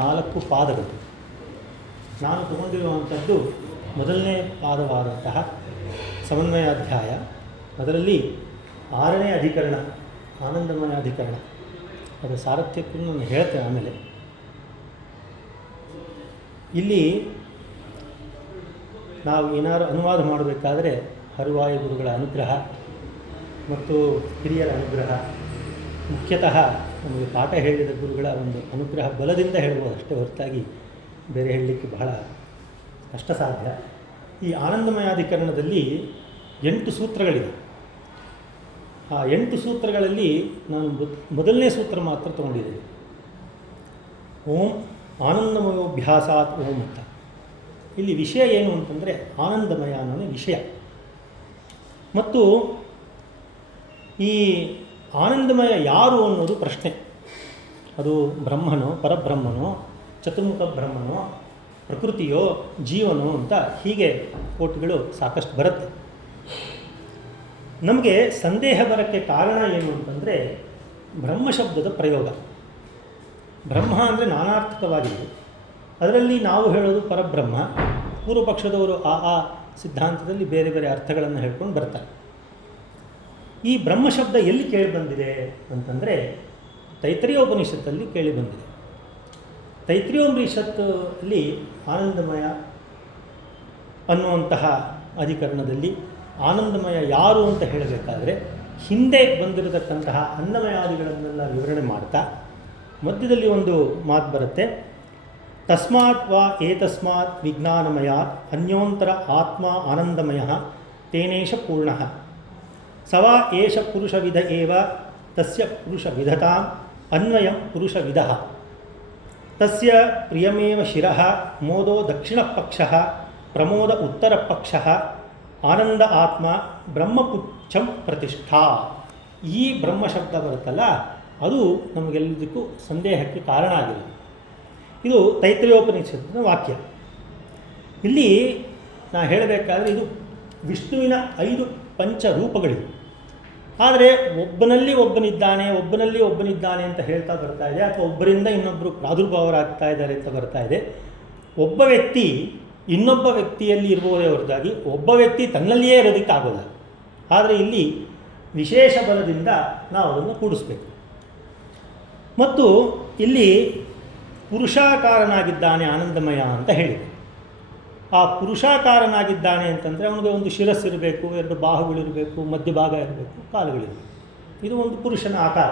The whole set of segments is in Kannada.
4 ಪಾದಗಳು. ನಾನು ತಗೊಂಡಿರುವಂಥದ್ದು ಮೊದಲನೇ ಪಾದವಾದಂತಹ ಸಮನ್ವಯಾಧ್ಯಾಯ. ಅದರಲ್ಲಿ 6ನೇ ಅಧಿಕರಣ ಆನಂದಮಯ ಅಧಿಕರಣ. ಅದರ ಸಾರಥ್ಯಕ್ಕೂ ನಾನು ಹೇಳ್ತೇನೆ ಆಮೇಲೆ. ಇಲ್ಲಿ ನಾವು ಏನಾದರೂ ಅನುವಾದ ಮಾಡಬೇಕಾದ್ರೆ ಹರಿವಾಯು ಗುರುಗಳ ಅನುಗ್ರಹ ಮತ್ತು ಹಿರಿಯರ ಅನುಗ್ರಹ, ಮುಖ್ಯತಃ ನಮಗೆ ಪಾಠ ಹೇಳಿದ ಗುರುಗಳ ಒಂದು ಅನುಗ್ರಹ ಬಲದಿಂದ ಹೇಳ್ಬೋದು ಅಷ್ಟೇ ಹೊರತಾಗಿ ಬೇರೆ ಹೇಳಲಿಕ್ಕೆ ಬಹಳ ಕಷ್ಟ ಸಾಧ್ಯ. ಈ ಆನಂದಮಯಾಧಿಕರಣದಲ್ಲಿ 8 ಸೂತ್ರಗಳಿವೆ. ಆ 8 ಸೂತ್ರಗಳಲ್ಲಿ ನಾನು ಮೊದಲನೇ ಸೂತ್ರ ಮಾತ್ರ ತಗೊಂಡಿದ್ದೇನೆ. ಓಂ ಆನಂದಮಯೋಭ್ಯಾಸಾತ್ ಓಂ ಅಂತ. ಇಲ್ಲಿ ವಿಷಯ ಏನು ಅಂತಂದರೆ ಆನಂದಮಯ ಅನ್ನೋದೇ ವಿಷಯ. ಮತ್ತು ಈ ಆನಂದಮಯ ಯಾರು ಅನ್ನೋದು ಪ್ರಶ್ನೆ. ಅದು ಬ್ರಹ್ಮನೋ, ಪರಬ್ರಹ್ಮನೋ, ಚತುರ್ಮುಖ ಬ್ರಹ್ಮನೋ, ಪ್ರಕೃತಿಯೋ, ಜೀವನೋ ಅಂತ ಹೀಗೆ ಕೋಟ್ಗಳು ಸಾಕಷ್ಟು ಬರುತ್ತೆ. ನಮಗೆ ಸಂದೇಹ ಬರೋಕ್ಕೆ ಕಾರಣ ಏನು ಅಂತಂದರೆ ಬ್ರಹ್ಮಶಬ್ದದ ಪ್ರಯೋಗ. ಬ್ರಹ್ಮ ಅಂದರೆ ನಾನಾರ್ಥಕವಾಗಿದೆ. ಅದರಲ್ಲಿ ನಾವು ಹೇಳೋದು ಪರಬ್ರಹ್ಮ. ಪೂರ್ವ ಪಕ್ಷದವರು ಆ ಸಿದ್ಧಾಂತದಲ್ಲಿ ಬೇರೆ ಬೇರೆ ಅರ್ಥಗಳನ್ನು ಹೇಳ್ಕೊಂಡು ಬರ್ತಾರೆ. ಈ ಬ್ರಹ್ಮಶಬ್ದ ಎಲ್ಲಿ ಕೇಳಿಬಂದಿದೆ ಅಂತಂದರೆ ತೈತ್ರಿಯೋಪನಿಷತ್ತಲ್ಲಿ ಕೇಳಿಬಂದಿದೆ. ತೈತ್ರಿಯೋಪನಿಷತ್ತಲ್ಲಿ ಆನಂದಮಯ ಅನ್ನುವಂತಹ ಅಧಿಕರಣದಲ್ಲಿ ಆನಂದಮಯ ಯಾರು ಅಂತ ಹೇಳಬೇಕಾದ್ರೆ ಹಿಂದೆ ಬಂದಿರತಕ್ಕಂತಹ ಅನ್ನಮಯಾದಿಗಳನ್ನೆಲ್ಲ ವಿವರಣೆ ಮಾಡ್ತಾ ಮಧ್ಯದಲ್ಲಿ ಒಂದು ಮಾತು ಬರುತ್ತೆ. ತಸ್ಮಾತ್ ವಾ ಏತಸ್ಮಾತ್ ವಿಜ್ಞಾನಮಯಾತ್ ಅನ್ಯೋಂತರ ಆತ್ಮ ಆನಂದಮಯ ತೇನೇಶ ಪೂರ್ಣಃ ಸವಾ ಏಷ ಪುರುಷವಿಧ ಏವ ತಸ್ಯ ಪುರುಷವಿಧತಾಂ ಅನ್ವಯಂ ಪುರುಷವಿದಃ ತಸ್ಯ ಪ್ರಿಯಮೇವ ಶಿರಃ ಮೋದೋ ದಕ್ಷಿಣಪಕ್ಷಃ ಪ್ರಮೋದ ಉತ್ತರಪಕ್ಷಃ ಆನಂದ ಆತ್ಮ ಬ್ರಹ್ಮಪುಚ್ಛಂ ಪ್ರತಿಷ್ಠಾ. ಈ ಬ್ರಹ್ಮಶಬ್ದ ಬರುತ್ತಲ್ಲ, ಅದು ನಮಗೆಲ್ಲದಕ್ಕೂ ಸಂದೇಹಕ್ಕೆ ಕಾರಣ ಆಗಿದೆ. ಇದು ತೈತ್ರಿಯೋಪನಿಷತ್ತಿನ ವಾಕ್ಯ. ಇಲ್ಲಿ ನಾ ಹೇಳಬೇಕಾದ್ರೆ ಇದು ವಿಷ್ಣುವಿನ 5 ಪಂಚರೂಪಗಳಿವೆ. ಆದರೆ ಒಬ್ಬನಲ್ಲಿ ಒಬ್ಬನಿದ್ದಾನೆ ಅಂತ ಹೇಳ್ತಾ ಬರ್ತಾ ಇದೆ, ಅಥವಾ ಒಬ್ಬರಿಂದ ಇನ್ನೊಬ್ಬರು ಪ್ರಾದುರ್ಭಾವರಾಗ್ತಾ ಇದ್ದಾರೆ ಅಂತ ಬರ್ತಾ ಇದೆ. ಒಬ್ಬ ವ್ಯಕ್ತಿ ಇನ್ನೊಬ್ಬ ವ್ಯಕ್ತಿಯಲ್ಲಿ ಇರುವುದೇ ಹೊರತಾಗಿ ಒಬ್ಬ ವ್ಯಕ್ತಿ ತನ್ನಲ್ಲಿಯೇ ಇರೋದಕ್ಕಾಗೋಲ್ಲ. ಆದರೆ ಇಲ್ಲಿ ವಿಶೇಷ ಬಲದಿಂದ ನಾವು ಅದನ್ನು ಕೂಡಿಸ್ಬೇಕು. ಮತ್ತು ಇಲ್ಲಿ ಪುರುಷಾಕಾರನಾಗಿದ್ದಾನೆ ಆನಂದಮಯ ಅಂತ ಹೇಳಿದೆ. ಆ ಪುರುಷಾಕಾರನಾಗಿದ್ದಾನೆ ಅಂತಂದರೆ ಅವನಿಗೆ ಒಂದು ಶಿರಸ್ಸಿರಬೇಕು, 2 ಬಾಹುಗಳಿರಬೇಕು, ಮಧ್ಯಭಾಗ ಇರಬೇಕು, ಕಾಲುಗಳಿರಬೇಕು. ಇದು ಒಂದು ಪುರುಷನ ಆಕಾರ.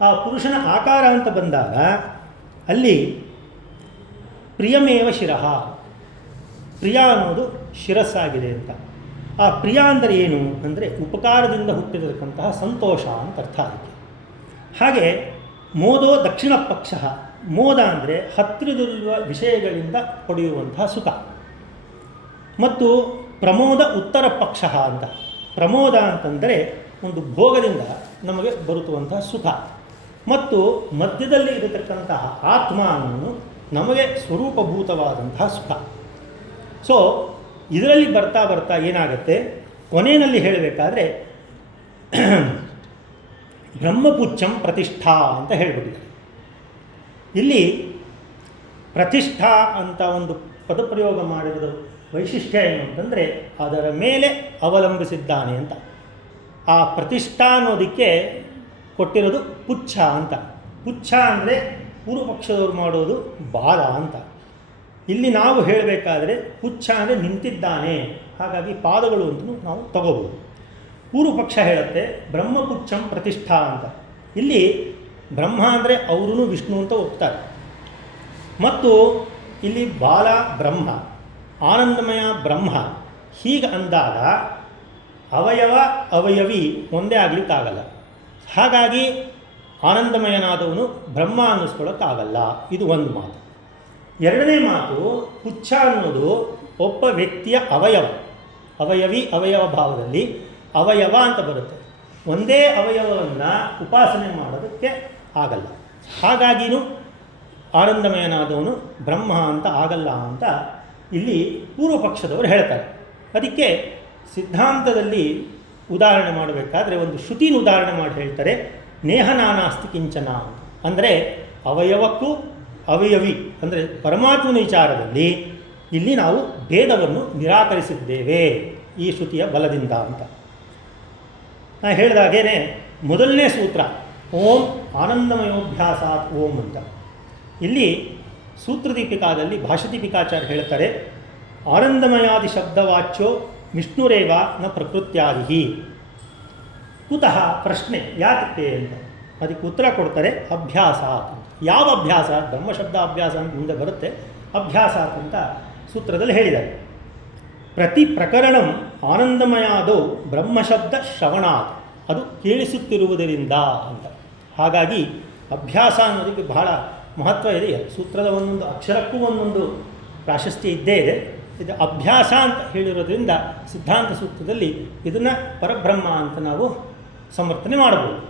ಆ ಪುರುಷನ ಆಕಾರ ಅಂತ ಬಂದಾಗ ಅಲ್ಲಿ ಪ್ರಿಯಮೇವ ಶಿರಃ, ಪ್ರಿಯ ಅನ್ನೋದು ಶಿರಸ್ಸಾಗಿದೆ ಅಂತ. ಆ ಪ್ರಿಯ ಅಂದರೆ ಏನು ಅಂದರೆ ಉಪಕಾರದಿಂದ ಹುಟ್ಟಿರತಕ್ಕಂತಹ ಸಂತೋಷ ಅಂತ ಅರ್ಥ ಅದಕ್ಕೆ. ಹಾಗೆ ಮೋದೋ ದಕ್ಷಿಣ ಪಕ್ಷ, ಮೋದ ಅಂದರೆ ಹತ್ತಿರದಲ್ಲಿರುವ ವಿಷಯಗಳಿಂದ ಪಡೆಯುವಂತಹ ಸುಖ. ಮತ್ತು ಪ್ರಮೋದ ಉತ್ತರ ಪಕ್ಷ ಅಂತ. ಪ್ರಮೋದ ಅಂತಂದರೆ ಒಂದು ಭೋಗದಿಂದ ನಮಗೆ ಬರುತ್ತುವಂತಹ ಸುಖ. ಮತ್ತು ಮಧ್ಯದಲ್ಲಿ ಇರತಕ್ಕಂತಹ ಆತ್ಮ ಅನ್ನೋನು ನಮಗೆ ಸ್ವರೂಪಭೂತವಾದಂತಹ ಸುಖ. ಸೊ ಇದರಲ್ಲಿ ಬರ್ತಾ ಏನಾಗುತ್ತೆ, ಕೊನೆಯಲ್ಲಿ ಹೇಳಬೇಕಾದ್ರೆ ಬ್ರಹ್ಮಪುಚ್ಛಂ ಪ್ರತಿಷ್ಠಾ ಅಂತ ಹೇಳಿಬಿಟ್ಟಿದ್ದಾರೆ. ಇಲ್ಲಿ ಪ್ರತಿಷ್ಠಾ ಅಂತ ಒಂದು ಪದಪ್ರಯೋಗ ಮಾಡಿರೋದು ವೈಶಿಷ್ಟ್ಯ ಏನು ಅಂತಂದರೆ ಅದರ ಮೇಲೆ ಅವಲಂಬಿಸಿದ್ದಾನೆ ಅಂತ. ಆ ಪ್ರತಿಷ್ಠಾ ಅನ್ನೋದಕ್ಕೆ ಕೊಟ್ಟಿರೋದು ಪುಚ್ಛ ಅಂತ. ಪುಚ್ಛ ಅಂದರೆ ಪೂರ್ವ ಪಕ್ಷದವರು ಮಾಡೋದು ಬಾಲ ಅಂತ. ಇಲ್ಲಿ ನಾವು ಹೇಳಬೇಕಾದ್ರೆ ಪುಚ್ಛ ಅಂದರೆ ನಿಂತಿದ್ದಾನೆ, ಹಾಗಾಗಿ ಪಾದಗಳು ಅಂತಲೂ ನಾವು ತಗೋಬೋದು. ಪೂರ್ವ ಪಕ್ಷ ಹೇಳುತ್ತೆ ಬ್ರಹ್ಮಪುಚ್ಛಂ ಪ್ರತಿಷ್ಠಾ ಅಂತ. ಇಲ್ಲಿ ಬ್ರಹ್ಮ ಅಂದರೆ ಅವರೂ ವಿಷ್ಣು ಅಂತ ಒಪ್ತಾರೆ. ಮತ್ತು ಇಲ್ಲಿ ಬಾಲ ಬ್ರಹ್ಮ, ಆನಂದಮಯ ಬ್ರಹ್ಮ ಹೀಗೆ ಅಂದಾಗ ಅವಯವಿ ಒಂದೇ ಆಗಲಿಕ್ಕಾಗಲ್ಲ. ಹಾಗಾಗಿ ಆನಂದಮಯನಾದವನು ಬ್ರಹ್ಮ ಅನ್ನಿಸ್ಕೊಳ್ಳೋಕ್ಕಾಗಲ್ಲ. ಇದು ಒಂದು ಮಾತು. ಎರಡನೇ ಮಾತು, ಪುಚ್ಛ ಅನ್ನೋದು ಒಬ್ಬ ವ್ಯಕ್ತಿಯ ಅವಯವ ಭಾವದಲ್ಲಿ ಅವಯವ ಅಂತ ಬರುತ್ತೆ. ಒಂದೇ ಅವಯವವನ್ನು ಉಪಾಸನೆ ಮಾಡೋದಕ್ಕೆ ಆಗಲ್ಲ. ಹಾಗಾಗಿಯೂ ಆನಂದಮಯನಾದವನು ಬ್ರಹ್ಮ ಅಂತ ಆಗಲ್ಲ ಅಂತ ಇಲ್ಲಿ ಪೂರ್ವ ಪಕ್ಷದವರು ಹೇಳ್ತಾರೆ. ಅದಕ್ಕೆ ಸಿದ್ಧಾಂತದಲ್ಲಿ ಉದಾಹರಣೆ ಮಾಡಬೇಕಾದ್ರೆ ಒಂದು ಶ್ರುತಿನ ಉದಾಹರಣೆ ಮಾಡಿ ಹೇಳ್ತಾರೆ, ನೇಹ ನಾನಾಸ್ತಿ ಕಿಂಚನ ಅಂತ. ಅಂದರೆ ಅವಯವಕ್ಕೂ ಅವಯವಿ ಅಂದರೆ ಪರಮಾತ್ಮನ ವಿಚಾರದಲ್ಲಿ ಇಲ್ಲಿ ನಾವು ಭೇದವನ್ನು ನಿರಾಕರಿಸಿದ್ದೇವೆ ಈ ಶ್ರುತಿಯ ಬಲದಿಂದ ಅಂತ. ನಾನು ಹೇಳಿದಾಗೇ ಮೊದಲನೇ ಸೂತ್ರ ಓಂ ಆನಂದಮಯೋಭ್ಯಾಸಾತ್ ಓಂ ಅಂತ. ಇಲ್ಲಿ ಸೂತ್ರದೀಪಿಕಾದಲ್ಲಿ ಭಾಷ್ಯದೀಪಿಕಾಚಾರ್ಯ ಹೇಳ್ತಾರೆ, ಆನಂದಮಯಾದಿ ಶಬ್ದವಾಚ್ಯೋ ವಿಷ್ಣುರೇವ ನ ಪ್ರಕೃತ್ಯಾದಿ. ಕುತಃ ಪ್ರಶ್ನೆ ಯಾಕೆ ಅಂತ ಅದಕ್ಕೆ ಉತ್ತರ ಕೊಡ್ತಾರೆ, ಅಭ್ಯಾಸ. ಯಾವ ಅಭ್ಯಾಸ? ಬ್ರಹ್ಮಶಬ್ದ ಅಭ್ಯಾಸ ಅಂತ ಮುಂದೆ ಬರುತ್ತೆ, ಅಭ್ಯಾಸ ಅಂತ ಸೂತ್ರದಲ್ಲಿ ಹೇಳಿದ್ದಾರೆ. ಪ್ರತಿ ಪ್ರಕರಣಂ ಆನಂದಮಯಾದೋ ಬ್ರಹ್ಮಶಬ್ದ ಶ್ರವಣಾತ್, ಅದು ಕೇಳಿಸುತ್ತಿರುವುದರಿಂದ ಅಂತ. ಹಾಗಾಗಿ ಅಭ್ಯಾಸ ಅನ್ನೋದಕ್ಕೆ ಬಹಳ ಮಹತ್ವ ಇದೆ. ಸೂತ್ರದ ಒಂದೊಂದು ಅಕ್ಷರಕ್ಕೂ ಒಂದೊಂದು ಪ್ರಾಶಸ್ತ್ಯ ಇದ್ದೇ ಇದೆ. ಇದು ಅಭ್ಯಾಸ ಅಂತ ಹೇಳಿರೋದ್ರಿಂದ ಸಿದ್ಧಾಂತ ಸೂತ್ರದಲ್ಲಿ ಇದನ್ನು ಪರಬ್ರಹ್ಮ ಅಂತ ನಾವು ಸಮರ್ಥನೆ ಮಾಡಬಹುದು.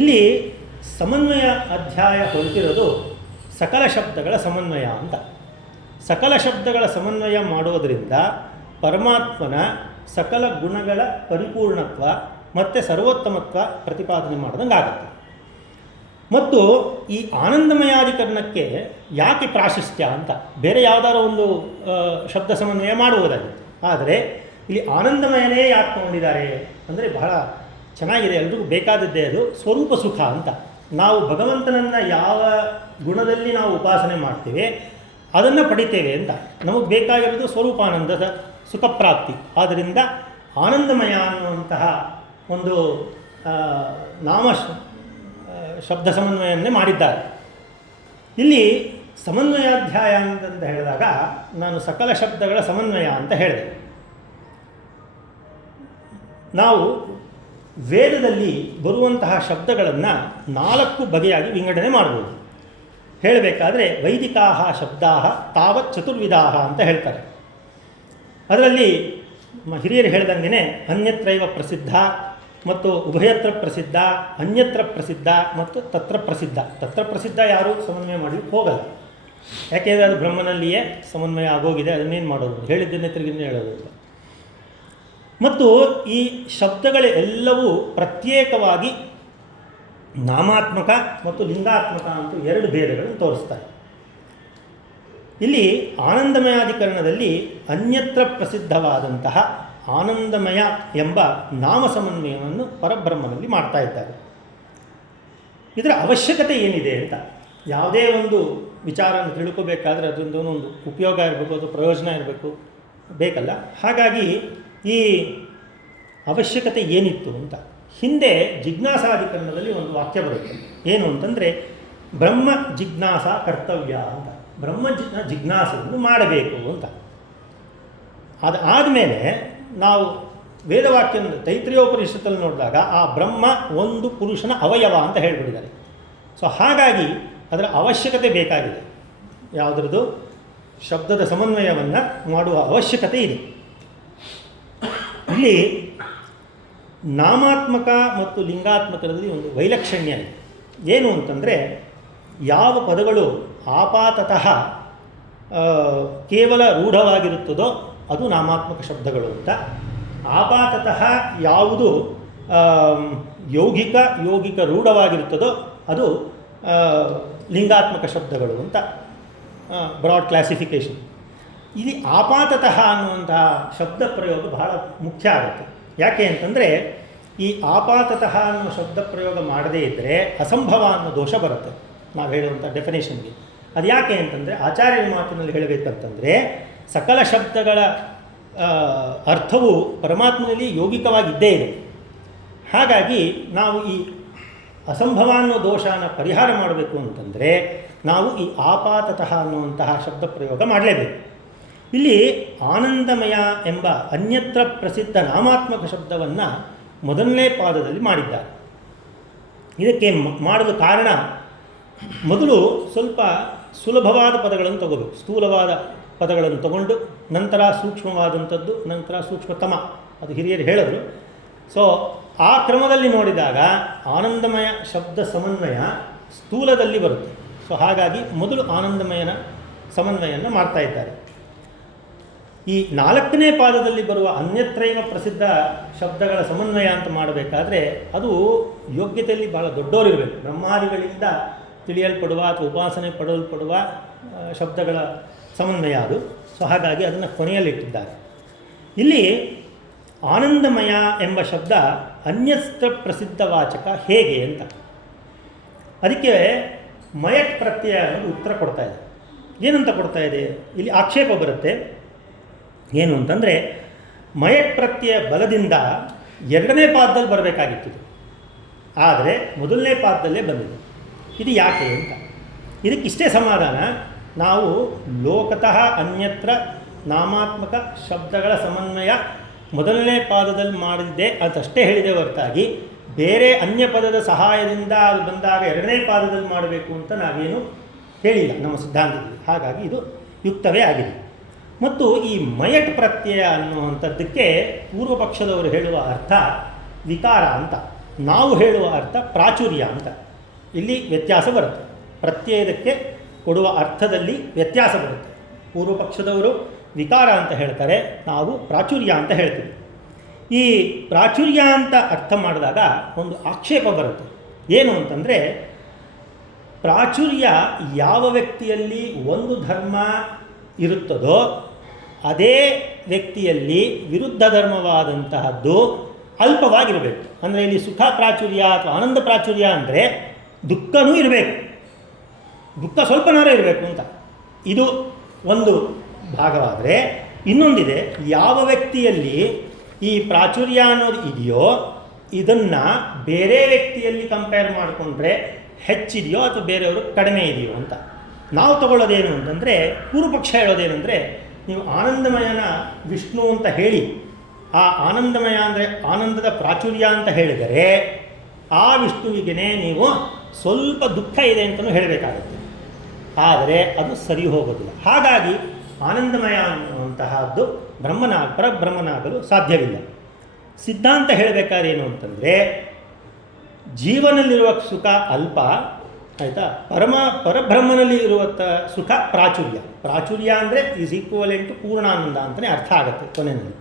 ಇಲ್ಲಿ ಸಮನ್ವಯ ಅಧ್ಯಾಯ ಹೊರಟಿರೋದು ಸಕಲ ಶಬ್ದಗಳ ಸಮನ್ವಯ ಅಂತ. ಸಕಲ ಶಬ್ದಗಳ ಸಮನ್ವಯ ಮಾಡೋದರಿಂದ ಪರಮಾತ್ಮನ ಸಕಲ ಗುಣಗಳ ಪರಿಪೂರ್ಣತ್ವ ಮತ್ತು ಸರ್ವೋತ್ತಮತ್ವ ಪ್ರತಿಪಾದನೆ ಮಾಡಿದಂಗೆ ಆಗುತ್ತೆ. ಮತ್ತು ಈ ಆನಂದಮಯಾಧಿಕರಣಕ್ಕೆ ಯಾಕೆ ಪ್ರಾಶಸ್ತ್ಯ ಅಂತ ಬೇರೆ ಯಾವುದಾದ್ರು ಒಂದು ಶಬ್ದ ಸಮನ್ವಯ ಮಾಡುವುದಾಗಿತ್ತು. ಆದರೆ ಇಲ್ಲಿ ಆನಂದಮಯನೇ ಯಾಕೆ ತಗೊಂಡಿದ್ದಾರೆ ಅಂದರೆ ಬಹಳ ಚೆನ್ನಾಗಿದೆ, ಎಲ್ರಿಗೂ ಬೇಕಾದದ್ದೇ ಅದು. ಸ್ವರೂಪ ಸುಖ ಅಂತ. ನಾವು ಭಗವಂತನನ್ನು ಯಾವ ಗುಣದಲ್ಲಿ ನಾವು ಉಪಾಸನೆ ಮಾಡ್ತೇವೆ ಅದನ್ನು ಪಡಿತೇವೆ ಅಂತ. ನಮಗೆ ಬೇಕಾಗಿರೋದು ಸ್ವರೂಪಾನಂದದ ಸುಖಪ್ರಾಪ್ತಿ. ಆದ್ದರಿಂದ ಆನಂದಮಯ ಅನ್ನುವಂತಹ ಒಂದು ನಾಮ ಶಬ್ದ ಸಮನ್ವಯವನ್ನೇ ಮಾಡಿದ್ದಾರೆ. ಇಲ್ಲಿ ಸಮನ್ವಯಾಧ್ಯಾಯ ಅಂತಂತ ಹೇಳಿದಾಗ ನಾನು ಸಕಲ ಶಬ್ದಗಳ ಸಮನ್ವಯ ಅಂತ ಹೇಳಿದೆ. ನಾವು ವೇದದಲ್ಲಿ ಬರುವಂತಹ ಶಬ್ದಗಳನ್ನು 4 ಬಗೆಯಾಗಿ ವಿಂಗಡಣೆ ಮಾಡ್ಬೋದು. ಹೇಳಬೇಕಾದ್ರೆ ವೈದಿಕಾಹ ಶಬ್ದಾಹ ತಾವತ್ ಚತುರ್ವಿಧಾಹ ಅಂತ ಹೇಳ್ತಾರೆ. ಅದರಲ್ಲಿ ಹಿರಿಯರು ಹೇಳ್ದಂಗೆ ಅನ್ಯತ್ರೈವ ಪ್ರಸಿದ್ಧ ಮತ್ತು ಉಭಯತ್ರ ಪ್ರಸಿದ್ಧ, ಅನ್ಯತ್ರ ಪ್ರಸಿದ್ಧ ಮತ್ತು ತತ್ರ ಪ್ರಸಿದ್ಧ. ತತ್ರ ಪ್ರಸಿದ್ಧ ಯಾರೂ ಸಮನ್ವಯ ಮಾಡಲಿಕ್ಕೆ ಹೋಗಲ್ಲ, ಯಾಕೆಂದರೆ ಅದು ಬ್ರಹ್ಮನಲ್ಲಿಯೇ ಸಮನ್ವಯ ಆಗೋಗಿದೆ, ಅದನ್ನೇನು ಮಾಡೋದು, ಹೇಳಿದ್ದನ್ನೇ ತಿರುಗಿನೇ ಹೇಳೋದು. ಮತ್ತು ಈ ಶಬ್ದಗಳೆಲ್ಲವೂ ಪ್ರತ್ಯೇಕವಾಗಿ ನಾಮಾತ್ಮಕ ಮತ್ತು ಲಿಂಗಾತ್ಮಕ ಅಂತ 2 ಭೇದಗಳನ್ನು ತೋರಿಸ್ತಾರೆ. ಇಲ್ಲಿ ಆನಂದಮಯಾಧಿಕರಣದಲ್ಲಿ ಅನ್ಯತ್ರ ಪ್ರಸಿದ್ಧವಾದಂತಹ ಆನಂದಮಯ ಎಂಬ ನಾಮ ಸಮನ್ವಯವನ್ನು ಪರಬ್ರಹ್ಮನಲ್ಲಿ ಮಾಡ್ತಾ ಇದ್ದಾರೆ. ಇದರ ಅವಶ್ಯಕತೆ ಏನಿದೆ ಅಂತ, ಯಾವುದೇ ಒಂದು ವಿಚಾರವನ್ನು ತಿಳ್ಕೋಬೇಕಾದ್ರೆ ಅದರಿಂದ ಒಂದು ಉಪಯೋಗ ಇರಬೇಕು, ಅದು ಪ್ರಯೋಜನ ಇರಬೇಕು, ಬೇಕಲ್ಲ. ಹಾಗಾಗಿ ಈ ಅವಶ್ಯಕತೆ ಏನಿತ್ತು ಅಂತ ಹಿಂದೆ ಜಿಜ್ಞಾಸಾಧಿಕರಣದಲ್ಲಿ ಒಂದು ವಾಕ್ಯ ಬರುತ್ತೆ. ಏನು ಅಂತಂದರೆ ಬ್ರಹ್ಮ ಜಿಜ್ಞಾಸ ಕರ್ತವ್ಯ ಅಂತ. ಬ್ರಹ್ಮ ಜಿಜ್ಞಾಸೆಯನ್ನು ಮಾಡಬೇಕು ಅಂತ. ಅದಾದಮೇಲೆ ನಾವು ವೇದವಾಕ್ಯ ತೈತ್ರಿಯೋಪನಿಷತ್ತಲ್ಲಿ ನೋಡಿದಾಗ ಆ ಬ್ರಹ್ಮ ಒಂದು ಪುರುಷನ ಅವಯವ ಅಂತ ಹೇಳಿಬಿಟ್ಟಿದ್ದಾರೆ. ಸೊ ಹಾಗಾಗಿ ಅದರ ಅವಶ್ಯಕತೆ ಬೇಕಾಗಿದೆ. ಯಾವುದ್ರದ್ದು ಶಬ್ದದ ಸಮನ್ವಯವನ್ನು ಮಾಡುವ ಅವಶ್ಯಕತೆ ಇದೆ. ಇಲ್ಲಿ ನಾಮಾತ್ಮಕ ಮತ್ತು ಲಿಂಗಾತ್ಮಕದಲ್ಲಿ ಒಂದು ವೈಲಕ್ಷಣ್ಯ ಇದೆ. ಏನು ಅಂತಂದರೆ ಯಾವ ಪದಗಳು ಆಪಾತತಃ ಕೇವಲ ರೂಢವಾಗಿರುತ್ತದೋ ಅದು ನಾಮಾತ್ಮಕ ಶಬ್ದಗಳು ಅಂತ, ಆಪಾತತಃ ಯಾವುದು ಯೌಗಿಕ ರೂಢವಾಗಿರುತ್ತದೋ ಅದು ಲಿಂಗಾತ್ಮಕ ಶಬ್ದಗಳು ಅಂತ ಬ್ರಾಡ್ ಕ್ಲಾಸಿಫಿಕೇಷನ್. ಇಲ್ಲಿ ಆಪಾತತಃ ಅನ್ನುವಂತಹ ಶಬ್ದ ಪ್ರಯೋಗ ಬಹಳ ಮುಖ್ಯ ಆಗುತ್ತೆ. ಯಾಕೆ ಅಂತಂದರೆ ಈ ಆಪಾತತಃ ಅನ್ನೋ ಶಬ್ದ ಪ್ರಯೋಗ ಮಾಡದೇ ಇದ್ದರೆ ಅಸಂಭವ ಅನ್ನೋ ದೋಷ ಬರುತ್ತೆ ನಾವು ಹೇಳುವಂಥ ಡೆಫಿನೇಷನ್ಗೆ. ಅದು ಯಾಕೆ ಅಂತಂದರೆ ಆಚಾರ್ಯರ ಮಾತಿನಲ್ಲಿ ಹೇಳಬೇಕಂತಂದರೆ ಸಕಲ ಶಬ್ದಗಳ ಅರ್ಥವು ಪರಮಾತ್ಮನಲ್ಲಿ ಯೌಗಿಕವಾಗಿದ್ದೇ ಇದೆ. ಹಾಗಾಗಿ ನಾವು ಈ ಅಸಂಭವ ಅನ್ನೋ ದೋಷನ ಪರಿಹಾರ ಮಾಡಬೇಕು ಅಂತಂದರೆ ನಾವು ಈ ಆಪಾತತಃ ಅನ್ನುವಂತಹ ಶಬ್ದ ಪ್ರಯೋಗ ಮಾಡಲೇಬೇಕು. ಇಲ್ಲಿ ಆನಂದಮಯ ಎಂಬ ಅನ್ಯತ್ರ ಪ್ರಸಿದ್ಧ ನಾಮಾತ್ಮಕ ಶಬ್ದವನ್ನು ಮೊದಲನೇ ಪಾದದಲ್ಲಿ ಮಾಡಿದ್ದಾರೆ. ಇದಕ್ಕೆ ಮಾಡಲು ಕಾರಣ, ಮೊದಲು ಸ್ವಲ್ಪ ಸುಲಭವಾದ ಪದಗಳನ್ನು ತಗೋಬೇಕು, ಸ್ಥೂಲವಾದ ಪದಗಳನ್ನು ತಗೊಂಡು ನಂತರ ಸೂಕ್ಷ್ಮವಾದಂಥದ್ದು, ನಂತರ ಸೂಕ್ಷ್ಮತಮ, ಅದು ಹಿರಿಯರು ಹೇಳಿದ್ರು. ಸೊ ಆ ಕ್ರಮದಲ್ಲಿ ನೋಡಿದಾಗ ಆನಂದಮಯ ಶಬ್ದ ಸಮನ್ವಯ ಸ್ಥೂಲದಲ್ಲಿ ಬರುತ್ತೆ. ಸೊ ಹಾಗಾಗಿ ಮೊದಲು ಆನಂದಮಯನ ಸಮನ್ವಯವನ್ನು ಮಾಡ್ತಾ ಇದ್ದಾರೆ. ಈ 4ನೇ ಪಾದದಲ್ಲಿ ಬರುವ ಅನ್ಯತ್ರೈವ ಪ್ರಸಿದ್ಧ ಶಬ್ದಗಳ ಸಮನ್ವಯ ಅಂತ ಮಾಡಬೇಕಾದ್ರೆ ಅದು ಯೋಗ್ಯತೆಯಲ್ಲಿ ಭಾಳ ದೊಡ್ಡವರಿರಬೇಕು. ಬ್ರಹ್ಮಾದಿಗಳಿಂದ ತಿಳಿಯಲ್ಪಡುವ ಅಥವಾ ಉಪಾಸನೆ ಪಡಲ್ಪಡುವ ಶಬ್ದಗಳ ಸಮನ್ವಯ ಅದು. ಸೊ ಹಾಗಾಗಿ ಅದನ್ನು ಕೊನೆಯಲ್ಲಿಟ್ಟಿದ್ದಾರೆ. ಇಲ್ಲಿ ಆನಂದಮಯ ಎಂಬ ಶಬ್ದ ಅನ್ಯಸ್ತ್ರ ಪ್ರಸಿದ್ಧವಾಚಕ ಹೇಗೆ ಅಂತ, ಅದಕ್ಕೆ ಮಯಟ್ ಪ್ರತ್ಯಯ ಅನ್ನೋದು ಉತ್ತರ ಕೊಡ್ತಾ ಇದೆ. ಏನಂತ ಕೊಡ್ತಾ ಇದೆ? ಇಲ್ಲಿ ಆಕ್ಷೇಪ ಬರುತ್ತೆ. ಏನು ಅಂತಂದರೆ, ಮಯಟ್ ಪ್ರತ್ಯಯ ಬಲದಿಂದ ಎರಡನೇ ಪಾದದಲ್ಲಿ ಬರಬೇಕಾಗಿತ್ತು, ಆದರೆ ಮೊದಲನೇ ಪಾದದಲ್ಲೇ ಬಂದಿದೆ. ಇದು ಯಾಕೆ ಅಂತ. ಇದಕ್ಕಿಷ್ಟೇ ಸಮಾಧಾನ. ನಾವು ಲೋಕತಃ ಅನ್ಯತ್ರ ನಾಮಾತ್ಮಕ ಶಬ್ದಗಳ ಸಮನ್ವಯ ಮೊದಲನೇ ಪಾದದಲ್ಲಿ ಮಾಡಿದ್ದೆ ಅಂತಷ್ಟೇ ಹೇಳಿದೆ ಹೊರತಾಗಿ ಬೇರೆ ಅನ್ಯ ಪದದ ಸಹಾಯದಿಂದ ಅದು ಬಂದಾಗ ಎರಡನೇ ಪಾದದಲ್ಲಿ ಮಾಡಬೇಕು ಅಂತ ನಾವೇನು ಹೇಳಿಲ್ಲ ನಮ್ಮ ಸಿದ್ಧಾಂತದಲ್ಲಿ. ಹಾಗಾಗಿ ಇದು ಯುಕ್ತವೇ ಆಗಿದೆ. ಮತ್ತು ಈ ಮಯಟ್ ಪ್ರತ್ಯಯ ಅನ್ನುವಂಥದ್ದಕ್ಕೆ ಪೂರ್ವ ಪಕ್ಷದವರು ಹೇಳುವ ಅರ್ಥ ವಿಕಾರ ಅಂತ, ನಾವು ಹೇಳುವ ಅರ್ಥ ಪ್ರಾಚುರ್ಯ ಅಂತ. ಇಲ್ಲಿ ವ್ಯತ್ಯಾಸ ಬರುತ್ತೆ. ಪ್ರತ್ಯಯದಕ್ಕೆ ಕೊಡುವ ಅರ್ಥದಲ್ಲಿ ವ್ಯತ್ಯಾಸ ಬರುತ್ತೆ. ಪೂರ್ವ ಪಕ್ಷದವರು ವಿಕಾರ ಅಂತ ಹೇಳ್ತಾರೆ, ನಾವು ಪ್ರಾಚುರ್ಯ ಅಂತ ಹೇಳ್ತೀವಿ. ಈ ಪ್ರಾಚುರ್ಯ ಅಂತ ಅರ್ಥ ಮಾಡಿದಾಗ ಒಂದು ಆಕ್ಷೇಪ ಬರುತ್ತೆ. ಏನು ಅಂತಂದರೆ, ಪ್ರಾಚುರ್ಯ ಯಾವ ವ್ಯಕ್ತಿಯಲ್ಲಿ ಒಂದು ಧರ್ಮ ಇರುತ್ತದೋ ಅದೇ ವ್ಯಕ್ತಿಯಲ್ಲಿ ವಿರುದ್ಧ ಧರ್ಮವಾದಂತಹದ್ದು ಅಲ್ಪವಾಗಿರಬೇಕು. ಅಂದರೆ ಇಲ್ಲಿ ಸುಖ ಪ್ರಾಚುರ್ಯ ಅಥವಾ ಆನಂದ ಪ್ರಾಚುರ್ಯ ಅಂದರೆ ದುಃಖನೂ ಇರಬೇಕು, ದುಃಖ ಸ್ವಲ್ಪನಾರ ಇರಬೇಕು ಅಂತ. ಇದು ಒಂದು ಭಾಗವಾದರೆ, ಇನ್ನೊಂದಿದೆ, ಯಾವ ವ್ಯಕ್ತಿಯಲ್ಲಿ ಈ ಪ್ರಾಚುರ್ಯ ಅನ್ನೋದು ಇದೆಯೋ ಇದನ್ನು ಬೇರೆ ವ್ಯಕ್ತಿಯಲ್ಲಿ ಕಂಪೇರ್ ಮಾಡಿಕೊಂಡ್ರೆ ಹೆಚ್ಚಿದೆಯೋ ಅಥವಾ ಬೇರೆಯವರು ಕಡಿಮೆ ಇದೆಯೋ ಅಂತ. ನಾವು ತಗೊಳ್ಳೋದೇನು ಅಂತಂದರೆ, ಪೂರ್ವಪಕ್ಷ ಹೇಳೋದೇನೆಂದರೆ, ನೀವು ಆನಂದಮಯನ ವಿಷ್ಣು ಅಂತ ಹೇಳಿ ಆ ಆನಂದಮಯ ಅಂದರೆ ಆನಂದದ ಪ್ರಾಚುರ್ಯ ಅಂತ ಹೇಳಿದರೆ ಆ ವಿಷ್ಣುವಿಗೆ ನೀವು ಸ್ವಲ್ಪ ದುಃಖ ಇದೆ ಅಂತಲೂ ಹೇಳಬೇಕಾಗುತ್ತೆ. ಆದರೆ ಅದು ಸರಿ ಹೋಗೋದಿಲ್ಲ. ಹಾಗಾಗಿ ಆನಂದಮಯ ಅನ್ನುವಂತಹದ್ದು ಪರಬ್ರಹ್ಮನಾಗಲು ಸಾಧ್ಯವಿಲ್ಲ. ಸಿದ್ಧಾಂತ ಹೇಳಬೇಕಾದ್ರೆ ಏನು ಅಂತಂದರೆ, ಜೀವನಲ್ಲಿರುವ ಸುಖ ಅಲ್ಪ, ಆಯಿತಾ, ಪರಬ್ರಹ್ಮನಲ್ಲಿ ಇರುವಂಥ ಸುಖ ಪ್ರಾಚುರ್ಯ. ಪ್ರಾಚುರ್ಯ ಅಂದರೆ ಈಸ್ ಈಕ್ವಲೆಂಟ್ ಟು ಪೂರ್ಣಾನಂದ ಅಂತಲೇ ಅರ್ಥ ಆಗುತ್ತೆ ಕೊನೆಯಲ್ಲಿ.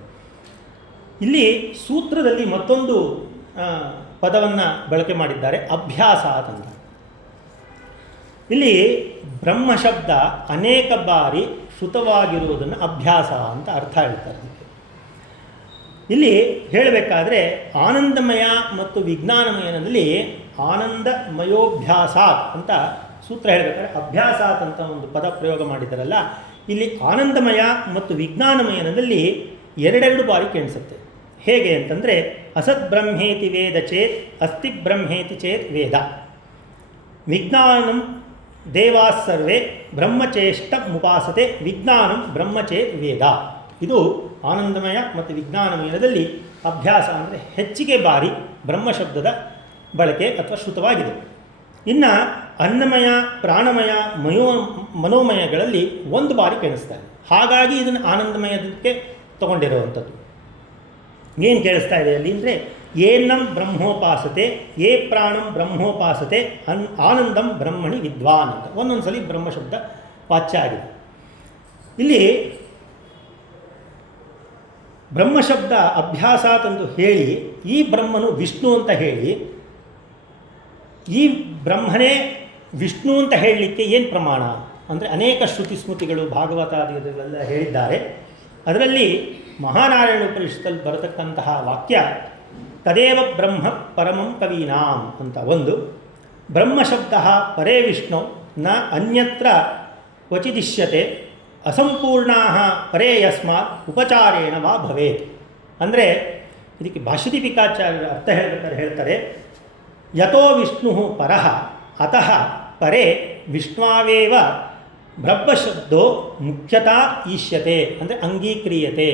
ಇಲ್ಲಿ ಸೂತ್ರದಲ್ಲಿ ಮತ್ತೊಂದು ಪದವನ್ನು ಬಳಕೆ ಮಾಡಿದ್ದಾರೆ, ಅಭ್ಯಾಸ ಅಂತ. ಇಲ್ಲಿ ಬ್ರಹ್ಮ ಶಬ್ದ ಅನೇಕ ಬಾರಿ ಶ್ರುತವಾಗಿರುವುದನ್ನು ಅಭ್ಯಾಸ ಅಂತ ಅರ್ಥ ಹೇಳ್ತಾರೆ. ಇಲ್ಲಿ ಹೇಳಬೇಕಾದ್ರೆ ಆನಂದಮಯ ಮತ್ತು ವಿಜ್ಞಾನಮಯನಲ್ಲಿ ಆನಂದಮಯೋಭ್ಯಾಸಾತ್ ಅಂತ ಸೂತ್ರ ಹೇಳಬೇಕಾದ್ರೆ ಅಭ್ಯಾಸಾತ್ ಅಂತ ಒಂದು ಪದ ಪ್ರಯೋಗ ಮಾಡಿದ್ದಾರಲ್ಲ, ಇಲ್ಲಿ ಆನಂದಮಯ ಮತ್ತು ವಿಜ್ಞಾನಮಯನದಲ್ಲಿ ಎರಡೆರಡು ಬಾರಿ ಕೇಳಿಸುತ್ತೆ. ಹೇಗೆ ಅಂತಂದರೆ, ಅಸತ್ ಬ್ರಹ್ಮೇತಿ ವೇದ ಚೇತ್ ಅಸ್ತಿ ಬ್ರಹ್ಮೇತಿ ಚೇತ್ ವೇದ, ವಿಜ್ಞಾನಂ ದೇವಾಸ್ ಸರ್ವೇ ಬ್ರಹ್ಮಚೇಷ್ಟ ಮುಪಾಸತೆ ವಿಜ್ಞಾನಂ ಬ್ರಹ್ಮಚೇತ್ ವೇದ. ಇದು ಆನಂದಮಯ ಮತ್ತು ವಿಜ್ಞಾನಮಯದಲ್ಲಿ ಅಭ್ಯಾಸ ಅಂದರೆ ಹೆಚ್ಚಿಗೆ ಬಾರಿ ಬ್ರಹ್ಮಶಬ್ದದ ಬಳಕೆ ಅಥವಾ ಶ್ರುತವಾಗಿದೆ. ಇನ್ನು ಅನ್ನಮಯ, ಪ್ರಾಣಮಯ, ಮನೋಮಯಗಳಲ್ಲಿ ಒಂದು ಬಾರಿ ಕೇಳಿಸ್ತಾರೆ. ಹಾಗಾಗಿ ಇದನ್ನು ಆನಂದಮಯದಕ್ಕೆ ತಗೊಂಡಿರುವಂಥದ್ದು. ಏನು ಕೇಳಿಸ್ತಾ ಇದೆ ಅಲ್ಲಿ ಅಂದರೆ, ಏನಂ ಬ್ರಹ್ಮೋಪಾಸತೆ ಯೇ ಪ್ರಾಣಂ ಬ್ರಹ್ಮೋಪಾಸತೆ ಆನಂದಂ ಬ್ರಹ್ಮಣಿ ವಿದ್ವಾನ್ ಅಂತ ಒಂದೊಂದು ಸಲ ಬ್ರಹ್ಮಶಬ್ದ ವಾಚ್ಯ ಆಗಿದೆ. ಇಲ್ಲಿ ಬ್ರಹ್ಮಶಬ್ದ ಅಭ್ಯಾಸಾತ್ ಎಂದು ಹೇಳಿ ಈ ಬ್ರಹ್ಮನು ವಿಷ್ಣು ಅಂತ ಹೇಳಿ, ಈ ಬ್ರಹ್ಮನೇ ವಿಷ್ಣು ಅಂತ ಹೇಳಲಿಕ್ಕೆ ಏನು ಪ್ರಮಾಣ ಅಂದರೆ, ಅನೇಕ ಶ್ರುತಿ ಸ್ಮೃತಿಗಳು ಭಾಗವತಾದಿಗಳೆಲ್ಲ ಹೇಳಿದ್ದಾರೆ. ಅದರಲ್ಲಿ ಮಹಾನಾರಾಯಣ ಉಪನಿಷತ್ತಲ್ಲಿ ಬರತಕ್ಕಂತಹ ವಾಕ್ಯ ತದೇವ ಬ್ರಹ್ಮ ಪರಮಂ ಕವೀನಾಂ ಅಂತ ಒಂದು, ಬ್ರಹ್ಮಶಬ್ದ ಪರೇ ವಿಷ್ಣು ನ ಅನ್ಯತ್ರ ಕ್ವಚಿದಿಶ್ಯತೆ ಅಸಂಪೂರ್ಣಾ ಪರೇ ಯಸ್ಮಾತ್ ಉಪಚಾರೇಣ ವಾ ಭವೇತ್. ಅಂದರೆ ಇದಕ್ಕೆ ಭಾಷ್ಯದೀಪಿಕಾಚಾರ್ಯರ ಅರ್ಥ ಹೇಳ್ತಾರೆ, ಯತೋ ವಿಷ್ಣು ಪರಃ ಅತಃ ಪರೇ ವಿಷ್ಣಾವೇವ ಬ್ರಹ್ಮಶಬ್ದೋ ಮುಖ್ಯತಾ ಈಷ್ಯತೆ ಅಂದರೆ ಅಂಗೀಕ್ರಿಯತೆ,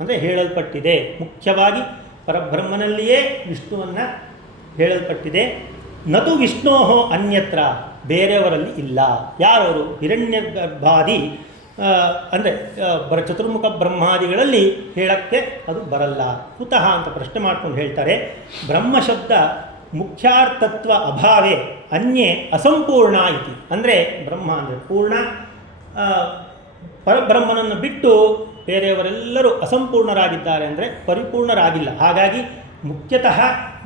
ಅಂದರೆ ಹೇಳಲ್ಪಟ್ಟಿದೆ. ಮುಖ್ಯವಾಗಿ ಪರಬ್ರಹ್ಮನಲ್ಲಿಯೇ ವಿಷ್ಣುವನ್ನು ಹೇಳಲ್ಪಟ್ಟಿದೆ. ನತು ವಿಷ್ಣೋ ಅನ್ಯತ್ರ, ಬೇರೆಯವರಲ್ಲಿ ಇಲ್ಲ. ಯಾರವರು? ಹಿರಣ್ಯಗರ್ಭಾದಿ ಅಂದರೆ ಚತುರ್ಮುಖ ಬ್ರಹ್ಮಾದಿಗಳಲ್ಲಿ ಹೇಳಕ್ಕೆ ಅದು ಬರಲ್ಲ. ಕುತಃ ಅಂತ ಪ್ರಶ್ನೆ ಮಾಡ್ಕೊಂಡು ಹೇಳ್ತಾರೆ, ಬ್ರಹ್ಮಶಬ್ದ ಮುಖ್ಯಾರ್ಥತ್ವ ಅಭಾವೇ ಅನ್ಯೇ ಅಸಂಪೂರ್ಣ ಇತಿ. ಅಂದರೆ ಬ್ರಹ್ಮ ಅಂದರೆ ಪೂರ್ಣ, ಪರಬ್ರಹ್ಮನನ್ನು ಬಿಟ್ಟು ಬೇರೆಯವರೆಲ್ಲರೂ ಅಸಂಪೂರ್ಣರಾಗಿದ್ದಾರೆ ಅಂದರೆ ಪರಿಪೂರ್ಣರಾಗಿಲ್ಲ. ಹಾಗಾಗಿ ಮುಖ್ಯತಃ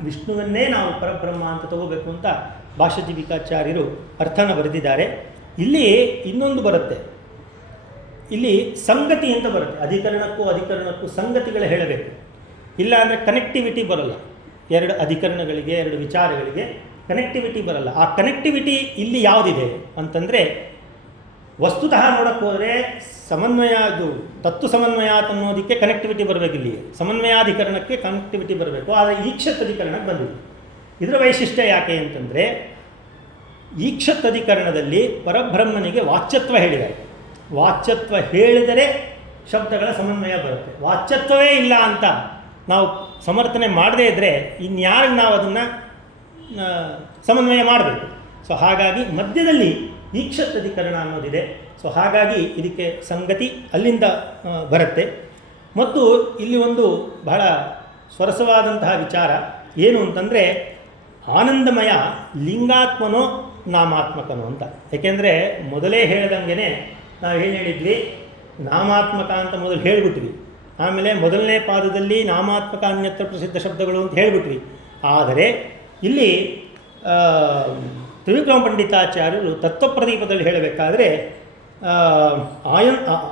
ವಿಷ್ಣುವನ್ನೇ ನಾವು ಪರಬ್ರಹ್ಮ ಅಂತ ತಗೋಬೇಕು ಅಂತ ಭಾಷ್ಯಜೀವಿಕಾಚಾರ್ಯರು ಅರ್ಥನ ಬರೆದಿದ್ದಾರೆ. ಇಲ್ಲಿ ಇನ್ನೊಂದು ಬರುತ್ತೆ, ಇಲ್ಲಿ ಸಂಗತಿ ಅಂತ ಬರುತ್ತೆ. ಅಧಿಕರಣಕ್ಕೂ ಸಂಗತಿಗಳು ಹೇಳಬೇಕು, ಇಲ್ಲ ಅಂದರೆ ಕನೆಕ್ಟಿವಿಟಿ ಬರಲ್ಲ. ಎರಡು ಅಧಿಕರಣಗಳಿಗೆ, ಎರಡು ವಿಚಾರಗಳಿಗೆ ಕನೆಕ್ಟಿವಿಟಿ ಬರಲ್ಲ. ಆ ಕನೆಕ್ಟಿವಿಟಿ ಇಲ್ಲಿ ಯಾವುದಿದೆ ಅಂತಂದರೆ, ವಸ್ತುತಃ ನೋಡೋಕ್ಕೆ ಹೋದರೆ ಸಮನ್ವಯ, ಅದು ತತ್ವ ಸಮನ್ವಯಾತ್ ಅನ್ನೋದಕ್ಕೆ ಕನೆಕ್ಟಿವಿಟಿ ಬರಬೇಕು. ಇಲ್ಲಿ ಸಮನ್ವಯಾಧಿಕರಣಕ್ಕೆ ಕನೆಕ್ಟಿವಿಟಿ ಬರಬೇಕು, ಆದರೆ ಈಕ್ಷತ್ತಧಿಕರಣಕ್ಕೆ ಬಂದಿದೆ. ಇದರ ವೈಶಿಷ್ಟ್ಯ ಯಾಕೆ ಅಂತಂದರೆ, ಈಕ್ಷತ್ತಧಿಕರಣದಲ್ಲಿ ಪರಬ್ರಹ್ಮನಿಗೆ ವಾಚ್ಯತ್ವ ಹೇಳಿದ್ದಾರೆ. ವಾಚ್ಯತ್ವ ಹೇಳಿದರೆ ಶಬ್ದಗಳ ಸಮನ್ವಯ ಬರುತ್ತೆ. ವಾಚ್ಯತ್ವವೇ ಇಲ್ಲ ಅಂತ ನಾವು ಸಮರ್ಥನೆ ಮಾಡದೇ ಇದ್ದರೆ ಇನ್ಯಾರಿಗೆ ನಾವು ಅದನ್ನು ಸಮನ್ವಯ ಮಾಡಬೇಕು. ಸೊ ಹಾಗಾಗಿ ಮಧ್ಯದಲ್ಲಿ ಈಕ್ಷತ್ತಧಿಕರಣ ಅನ್ನೋದಿದೆ. ಸೊ ಹಾಗಾಗಿ ಇದಕ್ಕೆ ಸಂಗತಿ ಅಲ್ಲಿಂದ ಬರುತ್ತೆ. ಮತ್ತು ಇಲ್ಲಿ ಒಂದು ಬಹಳ ಸ್ವರಸವಾದಂತಹ ವಿಚಾರ ಏನು ಅಂತಂದರೆ, ಆನಂದಮಯ ಲಿಂಗಾತ್ಮನೋ ನಾಮಾತ್ಮಕನೋ ಅಂತ. ಏಕೆಂದರೆ ಮೊದಲೇ ಹೇಳ್ದಂಗೆ ನಾವು ಏನು ಹೇಳಿದ್ವಿ, ನಾಮಾತ್ಮಕ ಅಂತ ಮೊದಲು ಹೇಳಿಬಿಟ್ವಿ. ಆಮೇಲೆ ಮೊದಲನೇ ಪಾದದಲ್ಲಿ ನಾಮಾತ್ಮಕ ಅನ್ಯತ್ರ ಪ್ರಸಿದ್ಧ ಶಬ್ದಗಳು ಅಂತ ಹೇಳಿಬಿಟ್ವಿ. ಆದರೆ ಇಲ್ಲಿ ತ್ರಿವಿಕ್ರಮ ಪಂಡಿತಾಚಾರ್ಯರು ತತ್ವಪ್ರದೀಪದಲ್ಲಿ ಹೇಳಬೇಕಾದ್ರೆ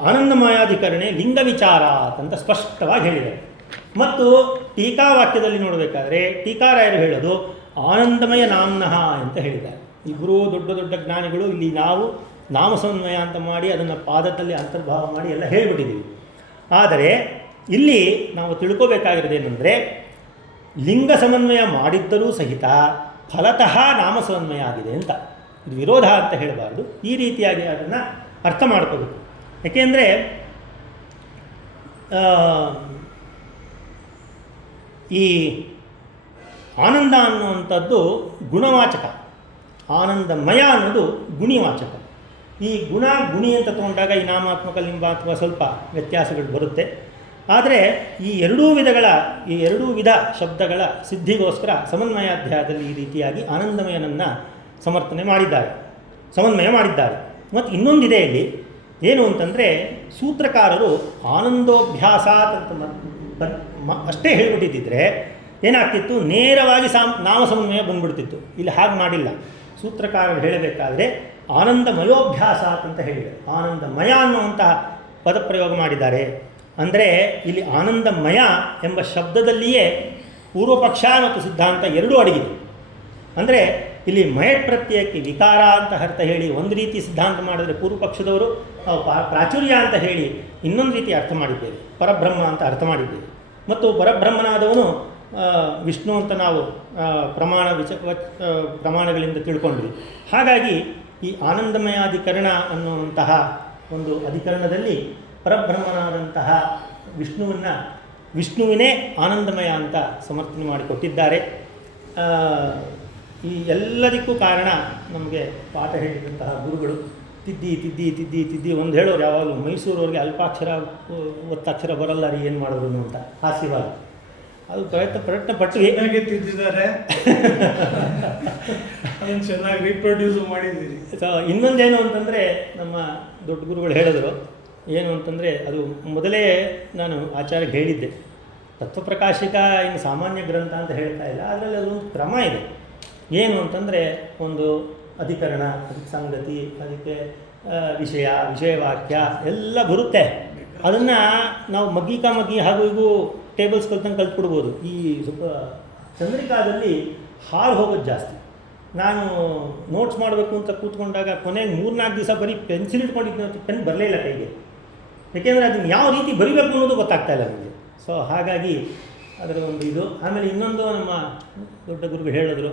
ಆನಂದಮಯಾಧಿಕರಣೆ ಲಿಂಗ ವಿಚಾರ ಅಂತ ಸ್ಪಷ್ಟವಾಗಿ ಹೇಳಿದ್ದಾರೆ. ಮತ್ತು ಟೀಕಾವಾಕ್ಯದಲ್ಲಿ ನೋಡಬೇಕಾದ್ರೆ ಟೀಕಾರಾಯರು ಹೇಳೋದು ಆನಂದಮಯ ನಾಮ್ನಃ ಅಂತ ಹೇಳಿದ್ದಾರೆ. ಇಬ್ಬರೂ ದೊಡ್ಡ ದೊಡ್ಡ ಜ್ಞಾನಿಗಳು ಇಲ್ಲಿ ನಾವು ನಾಮಸಮನ್ವಯ ಅಂತ ಮಾಡಿ ಅದನ್ನು ಪಾದದಲ್ಲಿ ಅಂತರ್ಭಾವ ಮಾಡಿ ಎಲ್ಲ ಹೇಳಿಬಿಟ್ಟಿದ್ದೀವಿ. ಆದರೆ ಇಲ್ಲಿ ನಾವು ತಿಳ್ಕೋಬೇಕಾಗಿರೋದೇನೆಂದರೆ, ಲಿಂಗ ಸಮನ್ವಯ ಮಾಡಿದ್ದರೂ ಸಹಿತ ಫಲತಃ ನಾಮಸಮನ್ವಯ ಆಗಿದೆ ಅಂತ. ಇದು ವಿರೋಧ ಅಂತ ಹೇಳಬಾರ್ದು. ಈ ರೀತಿಯಾಗಿ ಅದನ್ನು ಅರ್ಥ ಮಾಡ್ಕೋಬೇಕು. ಏಕೆಂದರೆ ಈ ಆನಂದ ಅನ್ನುವಂಥದ್ದು ಗುಣವಾಚಕ, ಆನಂದಮಯ ಅನ್ನೋದು ಗುಣಿವಾಚಕ. ಈ ಗುಣಿ ಅಂತ ತಗೊಂಡಾಗ ಈ ನಾಮಾತ್ಮಕ ಲಿಂಗಾತ್ಮಕ ಸ್ವಲ್ಪ ವ್ಯತ್ಯಾಸಗಳು ಬರುತ್ತೆ. ಆದರೆ ಈ ಎರಡೂ ವಿಧ ಶಬ್ದಗಳ ಸಿದ್ಧಿಗೋಸ್ಕರ ಸಮನ್ವಯಾಧ್ಯಾಯದಲ್ಲಿ ಈ ರೀತಿಯಾಗಿ ಆನಂದಮಯನನ್ನು ಸಮನ್ವಯ ಮಾಡಿದ್ದಾರೆ. ಮತ್ತು ಇನ್ನೊಂದಿದೆ ಇಲ್ಲಿ, ಏನು ಅಂತಂದರೆ ಸೂತ್ರಕಾರರು ಆನಂದೋಭ್ಯಾಸ ಅಂತ ಅಷ್ಟೇ ಹೇಳಿಬಿಟ್ಟಿದ್ದರೆ ಏನಾಗ್ತಿತ್ತು, ನೇರವಾಗಿ ನಾಮ ಸಮನ್ವಯ ಬಂದ್ಬಿಡ್ತಿತ್ತು. ಇಲ್ಲಿ ಹಾಗೆ ಮಾಡಿಲ್ಲ. ಸೂತ್ರಕಾರರು ಹೇಳಬೇಕಾದ್ರೆ ಆನಂದಮಯೋಭ್ಯಾಸ ಅಂತ ಹೇಳಿದ್ದಾರೆ. ಆನಂದಮಯ ಅನ್ನುವಂತಹ ಪದಪ್ರಯೋಗ ಮಾಡಿದ್ದಾರೆ. ಅಂದರೆ ಇಲ್ಲಿ ಆನಂದಮಯ ಎಂಬ ಶಬ್ದದಲ್ಲಿಯೇ ಪೂರ್ವಪಕ್ಷ ಮತ್ತು ಸಿದ್ಧಾಂತ ಎರಡೂ ಅಡಗಿದೆ. ಅಂದರೆ ಇಲ್ಲಿ ಮಯ ಪ್ರತ್ಯಯಕ್ಕೆ ವಿಕಾರ ಅಂತ ಅರ್ಥ ಹೇಳಿ ಒಂದು ರೀತಿ ಸಿದ್ಧಾಂತ ಮಾಡಿದರೆ, ಪೂರ್ವಪಕ್ಷದವರು ಪ್ರಾಚುರ್ಯ ಅಂತ ಹೇಳಿ ಇನ್ನೊಂದು ರೀತಿ ಅರ್ಥ ಮಾಡಿದ್ದೇವೆ, ಪರಬ್ರಹ್ಮ ಅಂತ ಅರ್ಥ ಮಾಡಿದ್ದೇವೆ. ಮತ್ತು ಪರಬ್ರಹ್ಮನಾದವನು ವಿಷ್ಣು ಅಂತ ನಾವು ಪ್ರಮಾಣಗಳಿಂದ ತಿಳ್ಕೊಂಡ್ವಿ. ಹಾಗಾಗಿ ಈ ಆನಂದಮಯಾಧಿಕರಣ ಅನ್ನುವಂತಹ ಒಂದು ಅಧಿಕರಣದಲ್ಲಿ ಪರಬ್ರಹ್ಮನಾದಂತಹ ವಿಷ್ಣುವಿನೇ ಆನಂದಮಯ ಅಂತ ಸಮರ್ಥನೆ ಮಾಡಿಕೊಟ್ಟಿದ್ದಾರೆ. ಈ ಎಲ್ಲದಕ್ಕೂ ಕಾರಣ ನಮಗೆ ಪಾಠ ಹೇಳಿದಂತಹ ಗುರುಗಳು. ತಿದ್ದಿ ಒಂದು ಹೇಳೋರು ಯಾವಾಗಲೂ, ಮೈಸೂರವ್ರಿಗೆ ಅಲ್ಪಾಕ್ಷರ ಒತ್ತಕ್ಷರ ಬರಲ್ಲ ರೀ, ಏನು ಮಾಡೋದು ಅಂತ ಹಾಸ್ಯವಾಗಿ. ಅದು ಪ್ರಯತ್ನ ಪಟ್ಟು ಹೇಗೆ ತಿದ್ದಿದ್ದಾರೆ, ಅದನ್ನು ಚೆನ್ನಾಗಿ ರೀಪ್ರೊಡ್ಯೂಸ್ ಮಾಡಿದ್ದೀರಿ. ಸೊ ಇನ್ನೊಂದೇನು ಅಂತಂದರೆ, ನಮ್ಮ ದೊಡ್ಡ ಗುರುಗಳು ಹೇಳಿದ್ರು ಏನು ಅಂತಂದರೆ, ಅದು ಮೊದಲೇ ನಾನು ಆಚಾರ್ಯಗೆ ಹೇಳಿದ್ದೆ, ತತ್ವಪ್ರಕಾಶಿಕ ಇನ್ನು ಸಾಮಾನ್ಯ ಗ್ರಂಥ ಅಂತ ಹೇಳ್ತಾ ಇಲ್ಲ, ಅದರಲ್ಲಿ ಅದೊಂದು ಕ್ರಮ ಇದೆ. ಏನು ಅಂತಂದರೆ, ಒಂದು ಅಧಿಕರಣ, ಅದಕ್ಕೆ ಸಂಗತಿ, ಅದಕ್ಕೆ ವಿಷಯವಾಕ್ಯ ಎಲ್ಲ ಬರುತ್ತೆ. ಅದನ್ನು ನಾವು ಮಗ್ಗಿ ಹಾಗೂ ಹೀಗೂ ಟೇಬಲ್ಸ್ ಕಲ್ತ್ಬಿಡ್ಬೋದು. ಈ ಸ್ವಲ್ಪ ಚಂದ್ರಿಕಾದಲ್ಲಿ ಹಾಳು ಹೋಗೋದು ಜಾಸ್ತಿ. ನಾನು ನೋಟ್ಸ್ ಮಾಡಬೇಕು ಅಂತ ಕೂತ್ಕೊಂಡಾಗ ಕೊನೆಗೆ 3-4 ದಿವಸ ಬರೀ ಪೆನ್ಸಿಲ್ ಇಟ್ಕೊಂಡಿದ್ದು, ಪೆನ್ ಬರಲೇ ಇಲ್ಲ ಕೈಗೆ. ಏಕೆಂದರೆ ಅದನ್ನು ಯಾವ ರೀತಿ ಬರಿಬೇಕು ಅನ್ನೋದು ಗೊತ್ತಾಗ್ತಾ ಇಲ್ಲ ನನಗೆ. ಸೊ ಹಾಗಾಗಿ ಅದರ ಒಂದು ಇದು. ಆಮೇಲೆ ಇನ್ನೊಂದು ನಮ್ಮ ದೊಡ್ಡ ಗುರುಗಳು ಹೇಳಿದ್ರು,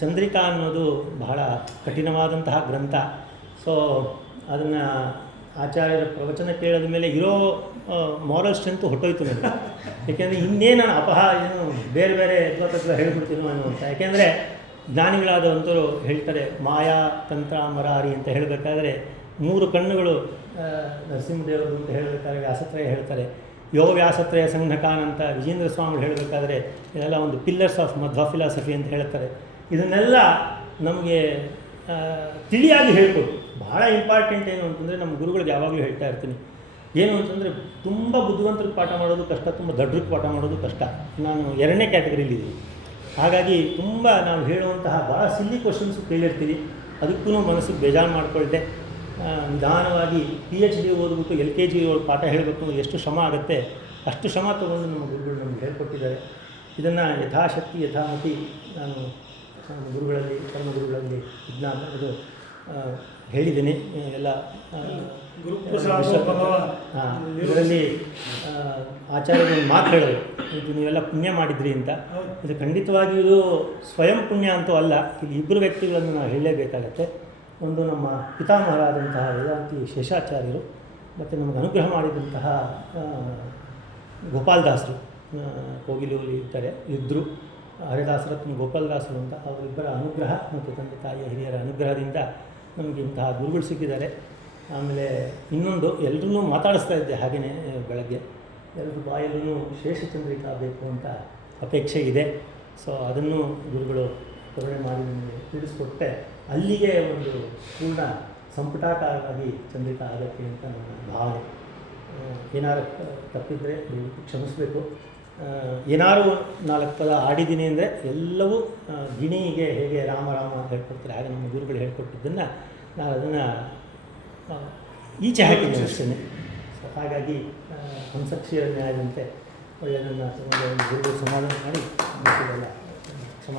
ಚಂದ್ರಿಕಾ ಅನ್ನೋದು ಬಹಳ ಕಠಿಣವಾದಂತಹ ಗ್ರಂಥ. ಸೊ ಅದನ್ನು ಆಚಾರ್ಯರ ಪ್ರವಚನ ಕೇಳಿದ ಮೇಲೆ ಇರೋ ಮಾರಲ್ ಸ್ಟ್ರೆಂತು ಹೊಟ್ಟೋಯ್ತು ನನಗೆ. ಏಕೆಂದರೆ ಇನ್ನೇನು ನಾನು ಏನು ಬೇರೆ ತತ್ವ ಹೇಳ್ಬಿಡ್ತೀನೋ ಅನ್ನುವಂಥ. ಯಾಕೆಂದರೆ ಜ್ಞಾನಿಗಳಾದವಂತರು ಹೇಳ್ತಾರೆ, ಮಾಯಾ ತಂತ್ರ ಮರಾರಿ ಅಂತ ಹೇಳಬೇಕಾದ್ರೆ 3 ಕಣ್ಣುಗಳು ನರಸಿಂಹದೇವರು ಅಂತ ಹೇಳಬೇಕಾದ್ರೆ ವ್ಯಾಸತ್ರಯ ಹೇಳ್ತಾರೆ. ಯೋಗ ವ್ಯಾಸತ್ರಯ ಸಂಘಕಾನ್ ಅಂತ ವಿಜೇಂದ್ರ ಸ್ವಾಮಿಗಳು ಹೇಳಬೇಕಾದ್ರೆ ಇದೆಲ್ಲ ಒಂದು ಪಿಲ್ಲರ್ಸ್ ಆಫ್ ಮಧ್ವ ಫಿಲಾಸಫಿ ಅಂತ ಹೇಳ್ತಾರೆ. ಇದನ್ನೆಲ್ಲ ನಮಗೆ ತಿಳಿಯಾಗಿ ಹೇಳ್ಕೊಡು. ಭಾಳ ಇಂಪಾರ್ಟೆಂಟ್ ಏನು ಅಂತಂದರೆ, ನಮ್ಮ ಗುರುಗಳಿಗೆ ಯಾವಾಗಲೂ ಹೇಳ್ತಾ ಇರ್ತೀನಿ, ಏನು ಅಂತಂದರೆ ತುಂಬ ಬುದ್ಧಿವಂತರಿಗೆ ಪಾಠ ಮಾಡೋದು ಕಷ್ಟ, ತುಂಬ ದಡ್ರಿಗೆ ಪಾಠ ಮಾಡೋದು ಕಷ್ಟ. ನಾನು 2ನೇ ಕ್ಯಾಟಗರಿಲಿದ್ದೀನಿ. ಹಾಗಾಗಿ ತುಂಬ ನಾವು ಹೇಳುವಂತಹ ಭಾಳ ಸಿಲ್ಲಿ ಕ್ವಶನ್ಸು ಕೇಳಿರ್ತೀವಿ, ಅದಕ್ಕೂ ಮನಸ್ಸಿಗೆ ಬೇಜಾರು ಮಾಡಿಕೊಳ್ದೆ ನಿಧಾನವಾಗಿ PhD ಓದ್ಬಿಟ್ಟು LKG ಪಾಠ ಹೇಳಬೇಕು ಎಷ್ಟು ಶ್ರಮ ಆಗುತ್ತೆ ಅಷ್ಟು ಶ್ರಮ ತೊಗೊಂಡು ನಮ್ಮ ಗುರುಗಳು ನಮಗೆ ಹೇಳ್ಕೊಟ್ಟಿದ್ದಾರೆ. ಇದನ್ನು ಯಥಾಶಕ್ತಿ ಯಥಾಮತಿ ನಾನು ಗುರುಗಳಲ್ಲಿ ಕರ್ಮಗುರುಗಳಲ್ಲಿ ವಿಜ್ಞಾನ ಇದು ಹೇಳಿದ್ದೀನಿ ಎಲ್ಲ. ಇದರಲ್ಲಿ ಆಚಾರ್ಯರು ಮಾತು ಹೇಳೋದು, ಇದು ನೀವೆಲ್ಲ ಪುಣ್ಯ ಮಾಡಿದ್ರಿ ಅಂತ. ಇದು ಖಂಡಿತವಾಗಿ ಇದು ಸ್ವಯಂ ಪುಣ್ಯ ಅಂತೂ ಅಲ್ಲ. ಇಲ್ಲಿ ಇಬ್ಬರು ವ್ಯಕ್ತಿಗಳನ್ನು ನಾವು ಹೇಳಲೇಬೇಕಾಗತ್ತೆ. ಒಂದು ನಮ್ಮ ಪಿತಾಮಹರಾದಂತಹ ವೇದಾಂತಿ ಶೇಷಾಚಾರ್ಯರು, ಮತ್ತು ನಮಗೆ ಅನುಗ್ರಹ ಮಾಡಿದಂತಹ ಗೋಪಾಲದಾಸರು, ಕೋಗಿಲೂಲಿ ಇದ್ದರು ಹರಿದಾಸರತ್ನ ಗೋಪಾಲದಾಸರು ಅಂತ. ಅವರಿಬ್ಬರ ಅನುಗ್ರಹ ಮತ್ತು ತಂದೆ ತಾಯಿಯ ಹಿರಿಯರ ಅನುಗ್ರಹದಿಂದ ನಮಗೆ ಇಂತಹ ಗುರುಗಳು ಸಿಕ್ಕಿದ್ದಾರೆ. ಆಮೇಲೆ ಇನ್ನೊಂದು, ಎಲ್ಲರನ್ನೂ ಮಾತಾಡಿಸ್ತಾ ಇದ್ದೆ ಹಾಗೆಯೇ ಬೆಳಗ್ಗೆ, ಎಲ್ಲರ ಬಾಯಲ್ಲೂ ಶೇಷಚಂದ್ರಿಕಾ ಬೇಕು ಅಂತ ಅಪೇಕ್ಷೆ ಇದೆ. ಸೊ ಅದನ್ನು ಗುರುಗಳು ಕರುಣೆ ಮಾಡಿ ನನಗೆ ತಿಳಿಸ್ಕೊಟ್ಟೆ. ಅಲ್ಲಿಗೆ ಒಂದು ಪೂರ್ಣ ಸಂಪುಟಾಕಾರವಾಗಿ ಚಂದ್ರಿಕಾ ಆಗತ್ತೆ ಅಂತ ನನ್ನ ಭಾವನೆ. ಏನಾರು ತಪ್ಪಿದರೆ ದಯವಿಟ್ಟು ಕ್ಷಮಿಸಬೇಕು. ಏನಾರು 4 ಪದ ಆಡಿದ್ದೀನಿ ಅಂದರೆ ಎಲ್ಲವೂ ಗಿಣಿಗೆ ಹೇಗೆ ರಾಮ ರಾಮ ಅಂತ ಹೇಳ್ಕೊಡ್ತಾರೆ ಹಾಗೆ ನಮ್ಮ ಗುರುಗಳು ಹೇಳ್ಕೊಟ್ಟಿದ್ದನ್ನು ನಾನು ಅದನ್ನು ಈಚೆ ಹಾಕಿದ್ದೀನಿ ಅಷ್ಟೇ. ಸೊ ಹಾಗಾಗಿ ಹಂಸಕ್ಷೀರ ನ್ಯಾಯದಂತೆ ಒಳ್ಳೆಯದನ್ನು ಗುರುಗಳು ಸಮಾಧಾನ ಮಾಡಿ ಎಲ್ಲ ಕ್ಷಮ